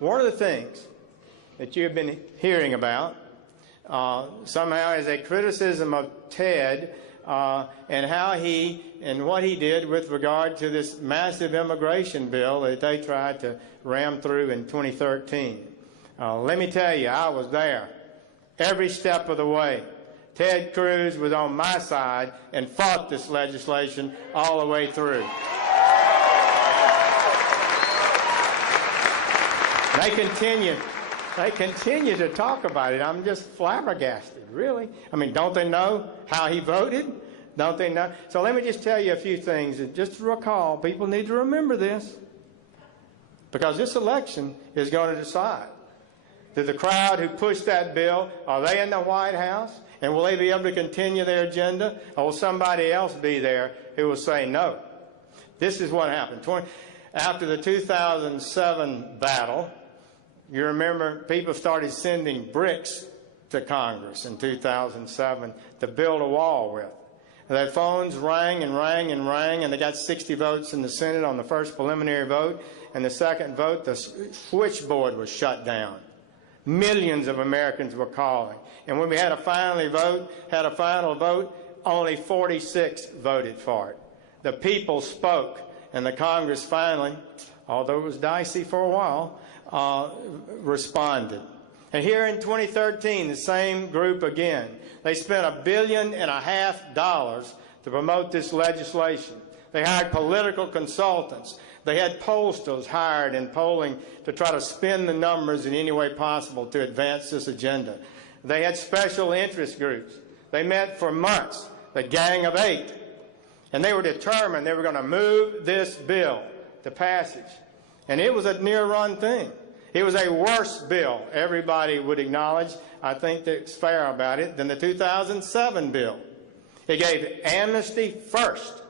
one of the things that you've been hearing about somehow is a criticism of Ted and how and what he did with regard to this massive immigration bill that they tried to ram through in 2013. Let me tell you, I was there every step of the way. Ted Cruz was on my side and fought this legislation all the way through. They continue to talk about it. I'm just flabbergasted, really. I mean, don't they know how he voted? Don't they know? So let me just tell you a few things. And just to recall, people need to remember this, because this election is going to decide. Did the crowd who pushed that bill, are they in the White House? And will they be able to continue their agenda? Or will somebody else be there who will say no? This is what happened. After the 2007 battle, you remember people started sending bricks to Congress in 2007 to build a wall with. Their phones rang and rang and rang, and they got 60 votes in the Senate on the first preliminary vote. And the second vote, the switchboard was shut down. Millions of Americans were calling. And when we had a final vote, only 46 voted for it. The people spoke, and the Congress finally, although it was dicey for a while, responded. And here in 2013, the same group again, they spent $1.5 billion to promote this legislation. They hired political consultants. They had pollsters hired in polling to try to spin the numbers in any way possible to advance this agenda. They had special interest groups. They met for months, the Gang of Eight, and they were determined they were going to move this bill to passage. And it was a near-run thing. It was a worse bill, everybody would acknowledge, I think that's fair about it, than the 2007 bill. It gave amnesty first,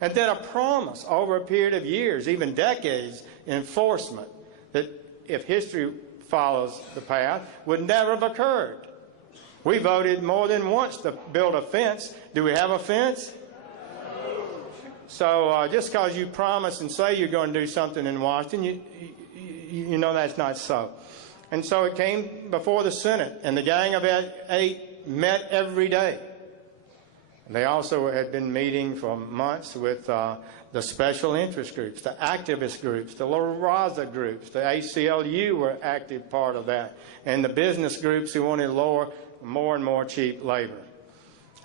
and then a promise over a period of years, even decades, enforcement that, if history follows the path, would never have occurred. We voted more than once to build a fence. Do we have a fence? No. So just because you promise and say you're going to do something in Washington, you know that's not so. And so it came before the Senate, and the Gang of Eight met every day. They also had been meeting for months with the special interest groups, the activist groups, the Raza groups, the ACLU were an active part of that, and the business groups who wanted to lower more and more cheap labor.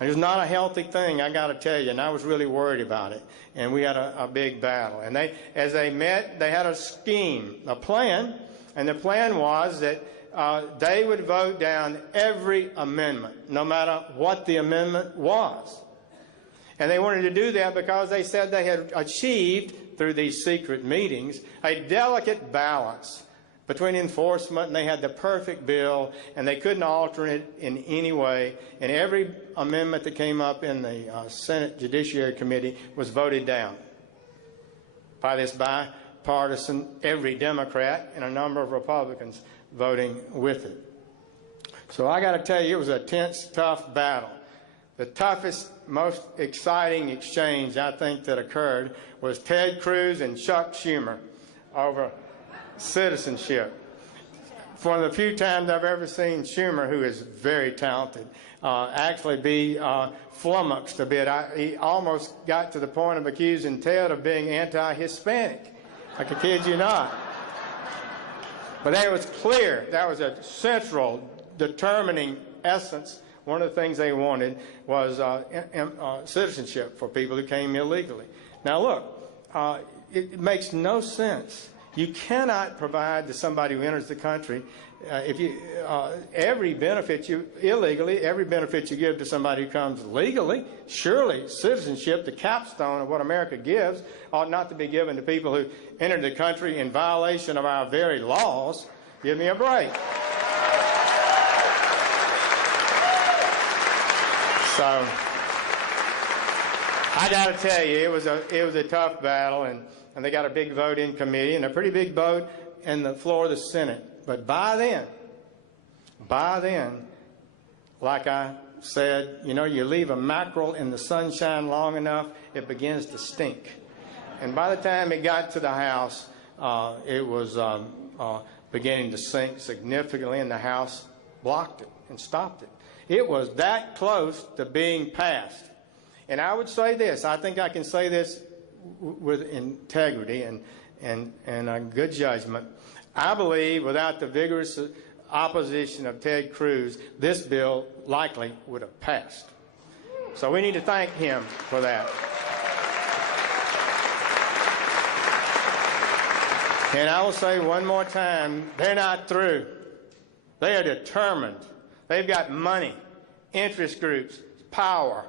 It was not a healthy thing, I got to tell you, and I was really worried about it. And we had a big battle. And as they met, they had a scheme, a plan, and the plan was that they would vote down every amendment, no matter what the amendment was. And they wanted to do that because they said they had achieved, through these secret meetings, a delicate balance between enforcement, and they had the perfect bill, and they couldn't alter it in any way. And every amendment that came up in the Senate Judiciary Committee was voted down by this bipartisan, every Democrat and a number of Republicans voting with it. So I got to tell you, it was a tense, tough battle. The toughest, most exciting exchange, I think, that occurred was Ted Cruz and Chuck Schumer over citizenship. For the few times I've ever seen Schumer, who is very talented, actually be flummoxed a bit. He almost got to the point of accusing Ted of being anti-Hispanic. I can kid you not. But that was clear. That was a central determining essence. One of the things they wanted was citizenship for people who came illegally. Now look, it makes no sense. You cannot provide to somebody who enters the country every benefit every benefit you give to somebody who comes legally. Surely citizenship, the capstone of what America gives, ought not to be given to people who entered the country in violation of our very laws. Give me a break. So I got to tell you, it was a tough battle, and they got a big vote in committee and a pretty big vote in the floor of the Senate. But by then, like I said, you know, you leave a mackerel in the sunshine long enough, it begins to stink. And by the time it got to the House, it was beginning to sink significantly, and the House blocked it and stopped it. It was that close to being passed. And I would say this, I think I can say this with integrity and a good judgment. I believe without the vigorous opposition of Ted Cruz, this bill likely would have passed. So we need to thank him for that. And I will say one more time, they're not through. They are determined. They've got money, interest groups, power,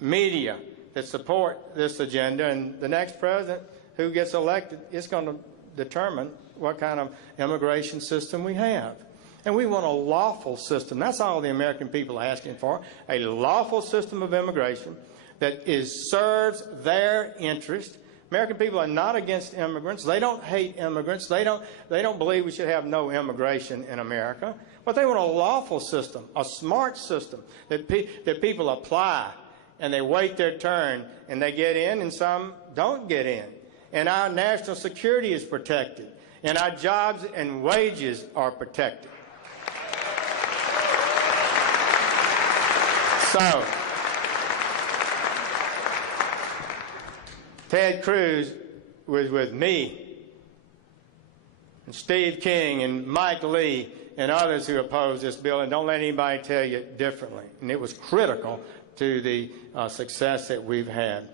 media that support this agenda, and the next president who gets elected is going to determine what kind of immigration system we have. And we want a lawful system. That's all the American people are asking for, a lawful system of immigration that serves their interest. American people are not against immigrants. They don't hate immigrants. They don't believe we should have no immigration in America. But they want a lawful system, a smart system that people apply and they wait their turn and they get in and some don't get in. And our national security is protected and our jobs and wages are protected. So, Ted Cruz was with me and Steve King and Mike Lee and others who opposed this bill, and don't let anybody tell you differently. And it was critical to the success that we've had.